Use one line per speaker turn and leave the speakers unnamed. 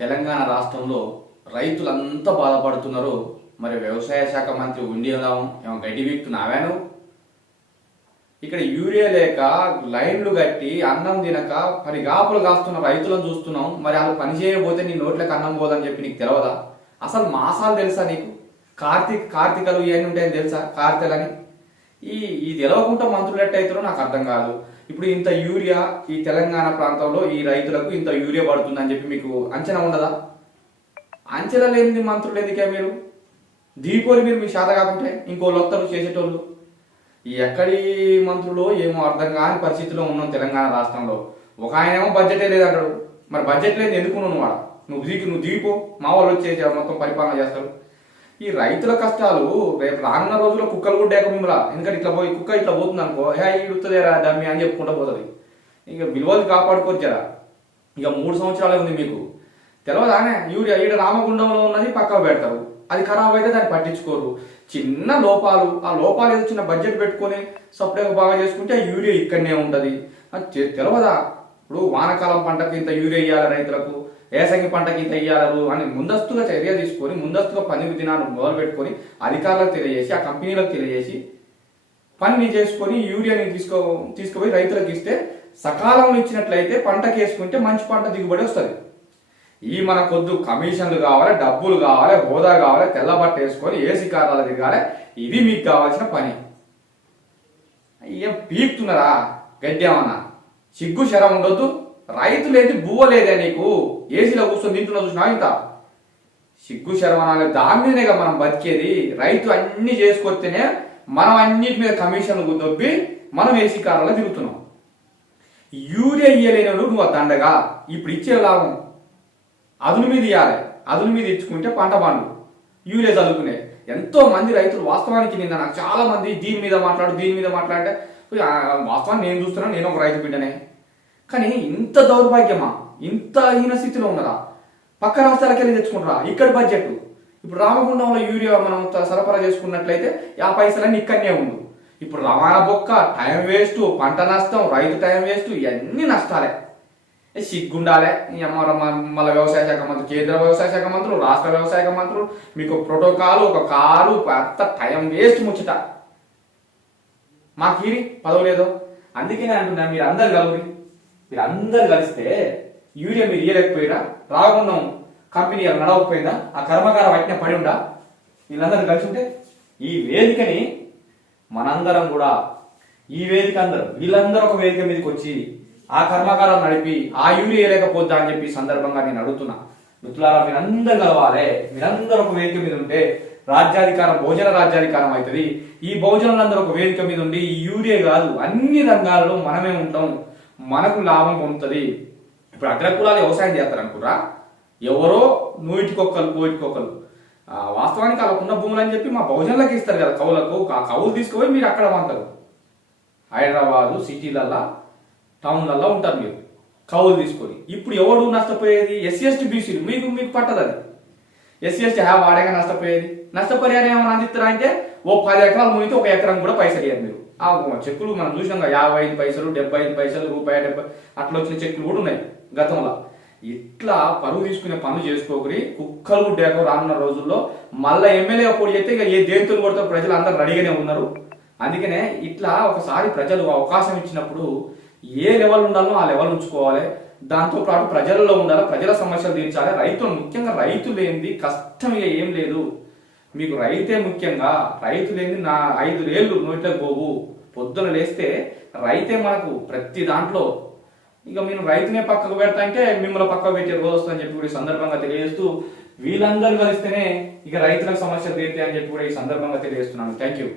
తెలంగాణ రాష్ట్రంలో రైతులంతా బాధపడుతున్నారు. మరి వ్యవసాయ శాఖ మంత్రి ఉండి ఏమో గడ్డి వీక్తున్నావాను ఇక్కడ యూరియా లేక లైన్లు కట్టి అన్నం తినక మరి గాపులు కాస్తున్న రైతులను చూస్తున్నాం. మరి వాళ్ళు పని చేయబోతే నీ నోట్లకు అన్నం పోదని చెప్పి నీకు తెలియదా అసలు మాసాలు తెలుసా నీకు? కార్తీక్ కార్తీకలు ఇవన్నీ ఉంటాయని తెలుసా? కార్తెలని? ఈ ఇది తెలవకుండా మంత్రులు ఎట్టయితారో నాకు అర్థం కాదు. ఇప్పుడు ఇంత యూరియా ఈ తెలంగాణ ప్రాంతంలో ఈ రైతులకు ఇంత యూరియా పడుతుందని చెప్పి మీకు అంచనా ఉండదా? అంచనా లేనిది మంత్రులు ఎందుకే మీరు? దీపోలు మీరు మీ శాత కాకుంటే ఇంకో లొత్తలు చేసేటోళ్ళు. ఎక్కడి మంత్రులు ఏమో అర్థం కాని పరిస్థితిలో ఉన్నాం తెలంగాణ రాష్ట్రంలో. ఒక ఆయన ఏమో బడ్జెటే లేదంటాడు మరి బడ్జెట్ లేదు ఎందుకు నువ్వు నువ్వు దిగి నువ్వు దిగిపో. మా వాళ్ళు వచ్చేసి మొత్తం పరిపాలన చేస్తారు. ఈ రైతుల కష్టాలు రేపు రానున్న రోజుల్లో కుక్కలు గుడ్డాక మిమ్మల్ని. ఎందుకంటే ఇట్లా పోయి కుక్క ఇట్లా పోతుంది అనుకో హే ఇడుతుందేరా దమ్మి అని చెప్పుకుంటూ పోతుంది. ఇక విలువలు కాపాడుకోవచ్చారా ఇక మూడు సంవత్సరాలే ఉంది మీకు. తెలియదానే యూరియా ఈడ రామగుండంలో ఉన్నది పక్కకు పెడతారు. అది ఖరాబ్ అయితే దాన్ని పట్టించుకోరు. చిన్న లోపాలు ఆ లోపాలు ఏదో చిన్న బడ్జెట్ పెట్టుకొని సప్లై బాగా చేసుకుంటే ఆ యూరియా ఇక్కడనే ఉంటుంది. అది తెలియదా ఇప్పుడు వానకాలం పంటకి ఇంత యూరియా ఇవ్వాలి రైతులకు? ఏసంగి పంటకి ఇంత ఇయ్యాలరు అని ముందస్తుగా చర్య తీసుకొని ముందస్తుగా పని దినాలు మొదలు పెట్టుకొని అధికారులకు తెలియజేసి ఆ కంపెనీలకు తెలియజేసి పని చేసుకొని యూరియాని తీసుకో తీసుకుపోయి రైతులకు ఇస్తే సకాలంలో ఇచ్చినట్లయితే పంటకి వేసుకుంటే మంచి పంట దిగుబడి వస్తుంది. ఈ మన కొద్దు కమిషన్లు కావాలి డబ్బులు కావాలి హోదా కావాలి తెల్ల బట్ట వేసుకొని ఏసీ కారాలు దిగాలి ఇది మీకు కావాల్సిన పని. ఏం పీక్తున్నారా గడ్డేమన్నా సిగ్గు శరం ఉండొద్దు. రైతు లేదు బువ్వ లేదే నీకు. ఏసీలో కూర్చొని తింటున్నా చూసినా ఇంత? సిగ్గు శరవనాలి దాని మీదనే మనం బతికేది. రైతు అన్ని చేసుకొస్తేనే మనం అన్నిటి మీద కమిషన్లు దొబ్బి మనం ఏసీ కారంలో తిరుగుతున్నాం. యూరియా ఇయ్యలేని నువ్వు దండగా. ఇప్పుడు ఇచ్చే లాభం. అదును మీద ఇవ్వాలి అదును మీద ఇచ్చుకుంటే పంట పండు. యూరియా చదువుకునే. ఎంతో మంది రైతులు వాస్తవానికి నిన్న నాకు చాలా మంది దీని మీద మాట్లాడు దీని మీద మాట్లాడితే వాస్తవాన్ని నేను చూస్తున్నాను నేను ఒక రైతు బిడ్డనే. కానీ ఇంత దౌర్భాగ్యమా? ఇంత హీన స్థితిలో ఉన్నదా? పక్క రాష్ట్రాలకి వెళ్ళి తెచ్చుకుంటారా? ఇక్కడ బడ్జెట్ ఇప్పుడు రామగుండంలో యూరియా మనం సరఫరా చేసుకున్నట్లయితే ఆ పైసలన్నీ ఇక్కడనే ఉండు. ఇప్పుడు రవాణా బొక్క టైం వేస్ట్ పంట నష్టం రైతు టైం వేస్ట్ ఇవన్నీ నష్టాలే. సిగ్గుండాలే? మళ్ళీ వ్యవసాయ శాఖ మంత్రులు కేంద్ర వ్యవసాయ శాఖ మంత్రులు రాష్ట్ర వ్యవసాయ శాఖ మంత్రులు మీకు ప్రోటోకాల్ ఒక కారు అంత టైం వేస్ట్ ముచ్చట. మాకు ఇరి పదవలేదో? నేను అంటున్నా మీరు అందరు కలుగురి మీరు అందరు కలిస్తే యూరియా మీరు ఇయ్యలేకపోయినా రాకుండా కంపెనీ అలా నడవకపోయిందా ఆ కర్మకారం వాటినే పడి ఉండా? వీళ్ళందరూ కలిసి ఉంటే ఈ వేదికని మనందరం కూడా ఈ వేదిక అందరం వీళ్ళందరూ ఒక వేదిక మీదకి వచ్చి ఆ కర్మాగారం నడిపి ఆ యూరియా లేకపోద్దా అని చెప్పి సందర్భంగా నేను అడుగుతున్నా. మిత్రులారా మీరందరూ కలవాలి. మీరందరూ ఒక వేదిక మీద ఉంటే రాజ్యాధికారం భోజన రాజ్యాధికారం అవుతుంది. ఈ భోజనాలందరూ ఒక వేదిక మీద ఉండి ఈ యూరియా కాదు అన్ని రంగాల్లో మనమే ఉంటాం. మనకు లాభం పొందుతుంది. ఇప్పుడు అగ్రకులాలు వ్యవసాయం చేస్తారు అనుకురా ఎవరో నూటికొక్కలు కోటికొక్కలు. ఆ, వాస్తవానికి వాళ్ళకున్న భూములు అని చెప్పి మా బహుజనులకు ఇస్తారు కదా కవులకు ఆ కవులు తీసుకుపోయి మీరు అక్కడ వంటారు హైదరాబాదు సిటీలల్లా టౌన్లల్లో ఉంటారు మీరు. కవులు తీసుకొని. ఇప్పుడు ఎవడు నష్టపోయేది? ఎస్సీ ఎస్టీ బీసీలు. మీకు మీకు పట్టదు అది. ఎస్సీ ఎస్టీ హ్యా వాడేగా నష్టపోయేది? నష్టపరిహారం ఏమైనా అందిస్తారా అంటే ఓ పది ఎకరాలు మునిగితే ఒక ఎకరం కూడా పైసలు ఇవ్వరు మీరు. ఆ చెక్కులు మనం చూసినాం యాభై ఐదు పైసలు డెబ్బై ఐదు పైసలు రూపాయి డెబ్బై అట్లా వచ్చిన చెక్కులు కూడా ఉన్నాయి గతంలో. ఇట్లా పరువు తీసుకునే పనులు చేసుకోకరి కుక్కలు డేకో రానున్న రోజుల్లో మళ్ళీ ఎమ్మెల్యే పోటీ చేస్తే ఇక ఏ దేంతులు కొడతారు ప్రజలు అందరు రెడీగానే ఉన్నారు. అందుకనే ఇట్లా ఒకసారి ప్రజలు అవకాశం ఇచ్చినప్పుడు ఏ లెవెల్ ఉండాలో ఆ లెవెల్ ఉంచుకోవాలి. దాంతో పాటు ప్రజలలో ఉండాలి ప్రజల సమస్యలు తీర్చాలి. రైతులు ముఖ్యంగా రైతు లేనిది కష్టం ఏం లేదు. మీకు రైతే ముఖ్యంగా రైతు లేని నా ఐదు వేళ్ళు నోట్లకు పోవు. పొద్దున లేస్తే రైతే మనకు ప్రతి దాంట్లో. ఇక మేము రైతునే పక్కకు పెడతా అంటే మిమ్మల్ని పక్కకు పెట్టే రోజు వస్తుందని చెప్పి కూడా ఈ సందర్భంగా తెలియజేస్తూ వీళ్ళందరూ కలిస్తేనే ఇక రైతులకు సమస్య తీరుతాయి అని చెప్పి కూడా ఈ సందర్భంగా తెలియజేస్తున్నాను. Thank you